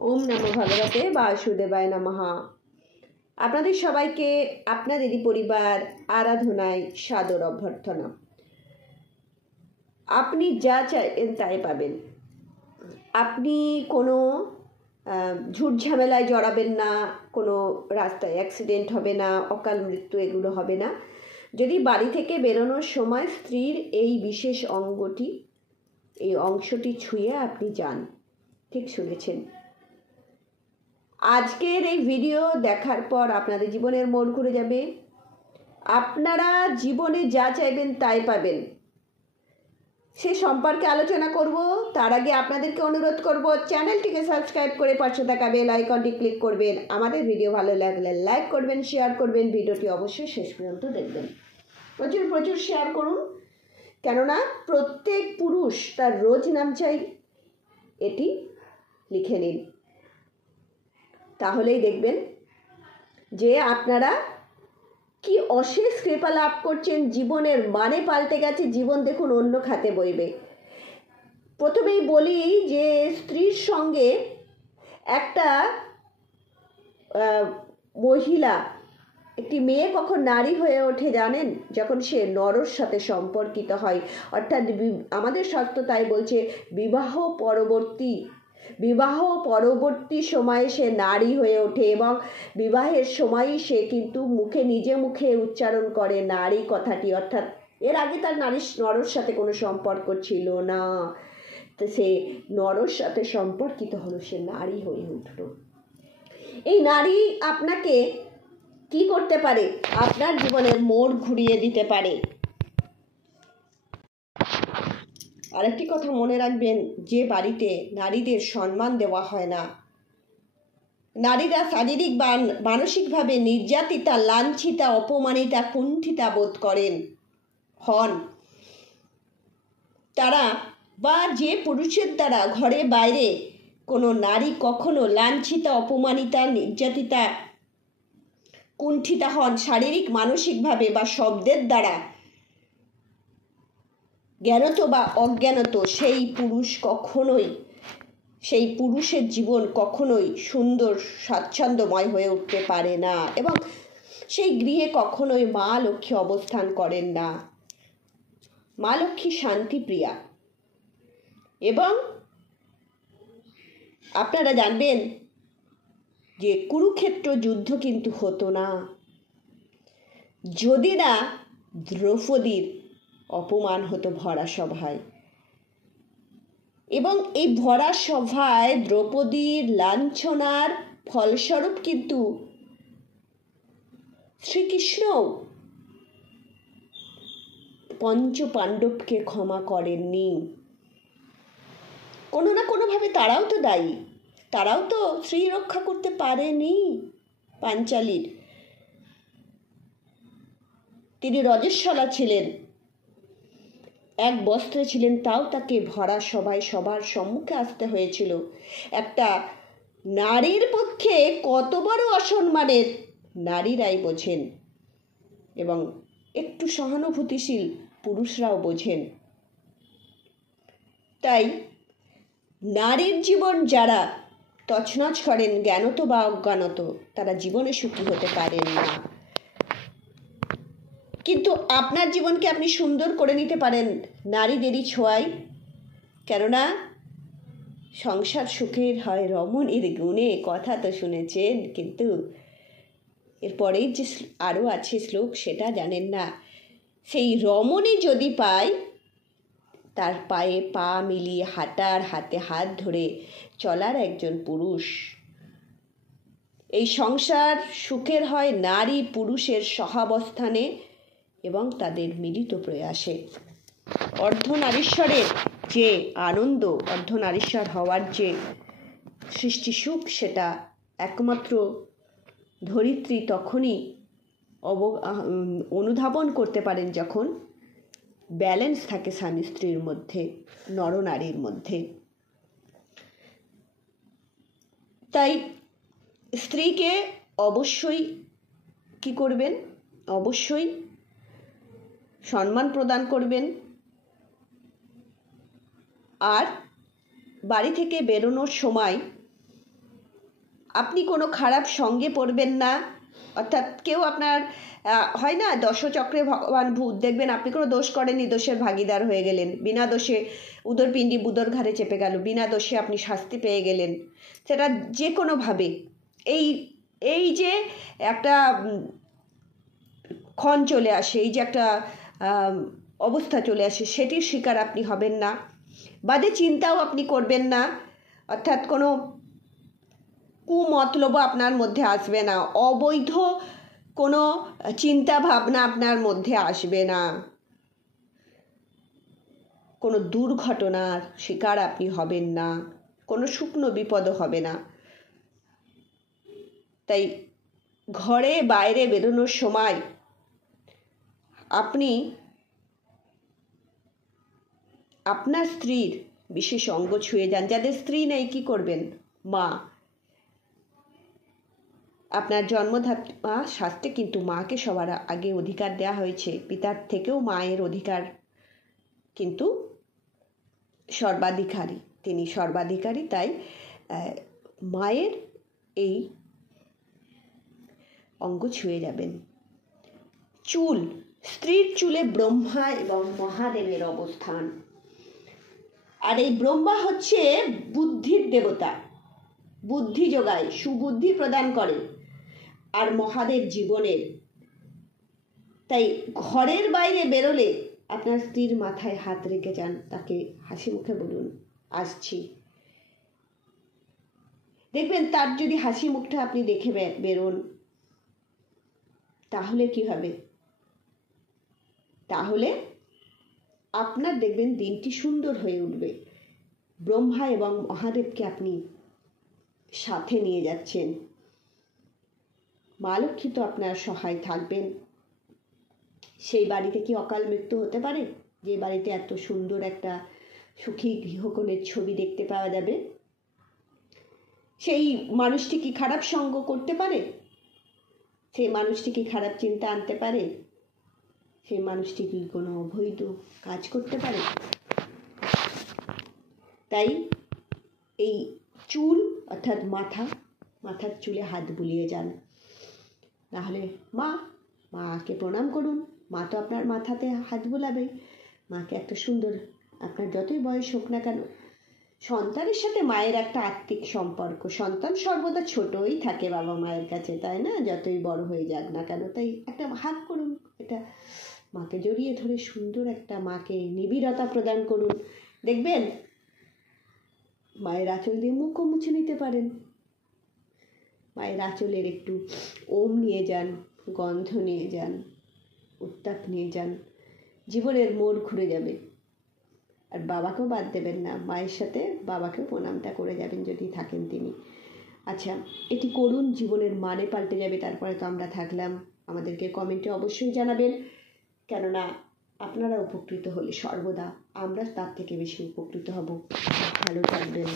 ওম নমো ভগবতে বাসুদেবায় নমঃ। আপনাদের সবাইকে আপনাদেরই পরিবার আরাধনায় সাদর অভ্যর্থনা। আপনি যা চাইবেন তাই পাবেন। আপনি কোনো ঝুট ঝামেলায় জড়াবেন না, কোনো রাস্তায় অ্যাক্সিডেন্ট হবে না, অকাল মৃত্যু এগুলো হবে না। যদি বাড়ি থেকে বেরোনোর সময় স্ত্রীর এই বিশেষ এই অংশটি ছুঁয়ে আপনি যান, ঠিক শুনেছেন। আজকের এই ভিডিও দেখার পর আপনাদের জীবনের মোড় ঘুরে যাবে। আপনারা জীবনে যা চাইবেন তাই পাবেন, সে সম্পর্কে আলোচনা করব। তার আগে আপনাদেরকে অনুরোধ করব, চ্যানেলটিকে সাবস্ক্রাইব করে পাশে থাকা বেল আইকনটি ক্লিক করবেন। আমাদের ভিডিও ভালো লাগলে লাইক করবেন, শেয়ার করবেন। ভিডিওটি অবশ্যই শেষ পর্যন্ত দেখবেন। প্রচুর শেয়ার করুন, কেননা প্রত্যেক পুরুষ তার রোজ নাম চাই, এটি লিখে নিন। তাহলেই দেখবেন যে আপনারা কি অশেষ কৃপা লাভ করছেন। জীবনের মানে পাল্টে গেছে, জীবন দেখুন অন্য খাতে বইবে। প্রথমেই বলি যে স্ত্রীর সঙ্গে একটা মহিলা, একটি মেয়ে কখন নারী হয়ে ওঠে জানেন? যখন সে নরর সাথে সম্পর্কিত হয়, অর্থাৎ আমাদের শাস্ত্র তাই বলছে বিবাহ পরবর্তী সময়ে সে নারী হয়ে ওঠে, এবং বিবাহের সময়ই সে কিন্তু নিজে মুখে উচ্চারণ করে নারী কথাটি, অর্থাৎ এর আগে তার নরর সাথে কোনো সম্পর্ক ছিল না। তো সে নরর সাথে সম্পর্কিত হলো, সে নারী হয়ে উঠল। এই নারী আপনাকে কি করতে পারে? আপনার জীবনের মোড় ঘুরিয়ে দিতে পারে। আরেকটি কথা মনে রাখবেন, যে বাড়িতে নারীদের সম্মান দেওয়া হয় না, নারীরা শারীরিক বা মানসিকভাবে নির্যাতিতা, লাঞ্ছিতা, অপমানিতা, কুণ্ঠিতা বোধ হন, তারা বা যে পুরুষের দ্বারা ঘরে বাইরে কোনো নারী কখনো লাঞ্ছিতা, অপমানিতা, নির্যাতিতা, কুণ্ঠিতা হন শারীরিক মানসিকভাবে বা শব্দের দ্বারা, জ্ঞানত বা অজ্ঞানত, সেই পুরুষের জীবন কখনোই সুন্দর স্বাচ্ছন্দ্যময় হয়ে উঠতে পারে না, এবং সেই গৃহে কখনোই মা লক্ষ্মী অবস্থান করেন না। মা লক্ষ্মী শান্তিপ্রিয়া। এবং আপনারা জানবেন যে কুরুক্ষেত্র যুদ্ধ কিন্তু হতো না যদি না দ্রৌপদীর অপমান হতো ভরা সভায়। এবং এই ভরা সভায় দ্রৌপদীর লাঞ্ছনার ফলস্বরূপ কিন্তু শ্রীকৃষ্ণ পঞ্চ পাণ্ডবকে ক্ষমা করেননি। কোনো না কোনোভাবে তারাও তো দায়ী, তারাও তো স্ত্রী রক্ষা করতে পারেনি পাঞ্চালীর। তিনি রজস্বলা ছিলেন, এক বস্ত্রে ছিলেন, তাও তাকে ভরা সভায় সবার সম্মুখে আসতে হয়েছিল। একটা নারীর পক্ষে কত বড় অসম্মানের নারীরাই বোঝেন, এবং একটু সহানুভূতিশীল পুরুষরাও বোঝেন। তাই নারীর জীবন যারা তছনছ করেন জ্ঞানত বা অজ্ঞানত, তারা জীবনে সুখী হতে পারেন না। কিন্তু আপনার জীবনকে আপনি সুন্দর করে নিতে পারেন নারীদেরই ছোঁয়ায়, কেননা সংসার সুখের হয় রমণীর গুণে, কথা তো শুনেছেন, কিন্তু এরপরেই যে আরও আছে শ্লোক সেটা জানেন না। সেই রমণী যদি পায়, তার পায়ে পা মিলিয়ে হাঁটার, হাতে হাত ধরে চলার একজন পুরুষ, এই সংসার সুখের হয় নারী পুরুষের সহাবস্থানে এবং তাদের মিলিত প্রয়াসে। অর্ধনারীশ্বরের যে আনন্দ, অর্ধনারীশ্বর হওয়ার যে সৃষ্টি সুখ, সেটা একমাত্র ধরিত্রী তখনই অনুধাবন করতে পারেন যখন ব্যালেন্স থাকে স্বামী স্ত্রীর মধ্যে, নরনারীর মধ্যে। তাই স্ত্রীকে অবশ্যই কি করবেন? অবশ্যই সম্মান প্রদান করবেন। আর বাড়ি থেকে বেরোনোর সময় আপনি কোনো খারাপ সঙ্গে পড়বেন না, অর্থাৎ কেউ আপনার হয় না দশচক্রে ভগবান ভূত, দেখবেন আপনি কোনো দোষ করেননি, দোষের ভাগিদার হয়ে গেলেন, বিনা দোষে উদরপিণ্ডি বুদর ঘাড়ে চেপে গেল, বিনা দোষে আপনি শাস্তি পেয়ে গেলেন। সেটা যে কোনোভাবে এই এই যে একটা ক্ষণ চলে আসে, এই যে একটা অবস্থা চলে আসে, সেটির শিকার আপনি হবেন না। বাদে চিন্তাও আপনি করবেন না, অর্থাৎ কোনো কুমতলব আপনার মধ্যে আসবে না, অবৈধ কোনো চিন্তা ভাবনা আপনার মধ্যে আসবে না, কোনো দুর্ঘটনার শিকার আপনি হবেন না, কোনো শুকনো বিপদও হবে না। তাই ঘরে বাইরে বেরোনোর সময় আপনি আপনার স্ত্রীর বিশেষ অঙ্গ ছুঁয়ে যান। যাদের স্ত্রী নেই কী করবেন? মা, আপনার জন্মদাত্রী শাস্ত্রে কিন্তু মাকে সবার আগে অধিকার দেওয়া হয়েছে, পিতার থেকেও মায়ের অধিকার কিন্তু সর্বাধিকারী, তিনি সর্বাধিকারী। তাই মায়ের এই অঙ্গ ছুঁয়ে যাবেন। চুল, স্ত্রীর চুলে ব্রহ্মা এবং মহাদেবের অবস্থান। আর এই ব্রহ্মা হচ্ছে বুদ্ধির দেবতা, বুদ্ধি যোগায়, সুবুদ্ধি প্রদান করে, আর মহাদেব জীবনের। তাই ঘরের বাইরে বেরোলে আপনার স্ত্রীর মাথায় হাত রেখে যান, তাকে হাসি মুখে বলুন আসছি। দেখবেন তার যদি হাসি মুখটা আপনি দেখে বেরোন, তাহলে কি হবে? তাহলে আপনার দেখবেন দিনটি সুন্দর হয়ে উঠবে। ব্রহ্মা এবং মহাদেবকে আপনি সাথে নিয়ে যাচ্ছেন। মা লক্ষ্মী তো আপনার সহায় থাকবেন। সেই বাড়িতে কি অকাল মৃত্যু হতে পারে? যে বাড়িতে এত সুন্দর একটা সুখী গৃহকোণের ছবি দেখতে পাওয়া যাবে, সেই মানুষটি কি খারাপ সঙ্গ করতে পারে? সেই মানুষটি কি খারাপ চিন্তা আনতে পারে? সেই মানুষটি কি কোনো অবৈধ কাজ করতে পারে? তাই এই চুল অর্থাৎ মাথার চুলে হাত বুলিয়ে যান। নাহলে মাকে প্রণাম করুন। মা তো আপনার মাথাতে হাত বুলাবে। মাকে একটা সুন্দর, আপনার যতই বয়স হোক না কেন, সন্তানের সাথে মায়ের একটা আত্মিক সম্পর্ক। সন্তান সর্বদা ছোটই থাকে বাবা মায়ের কাছে, তাই না? যতই বড় হয়ে যাক না কেন, তাই একটা হাত করুন, এটা মাকে জড়িয়ে ধরে সুন্দর একটা মাকে নিবিড়তা প্রদান করুন। দেখবেন মায়ের আঁচল দিয়ে মুখও মুছে নিতে পারেন। মায়ের আঁচলের একটু ওম নিয়ে যান, গন্ধ নিয়ে যান, উত্তাপ নিয়ে যান, জীবনের মোড় ঘুরে যাবে। আর বাবাকেও বাদ দেবেন না, মায়ের সাথে বাবাকেও প্রণামটা করে যাবেন যদি থাকেন তিনি। আচ্ছা, এটি করুন, জীবনের মানে পাল্টে যাবে। তারপরে তো আমরা থাকলাম, আমাদেরকে কমেন্টে অবশ্যই জানাবেন, কেননা আপনারা উপকৃত হলে সর্বদা আমরা তার থেকে বেশি উপকৃত হব। ভালো থাকবেন।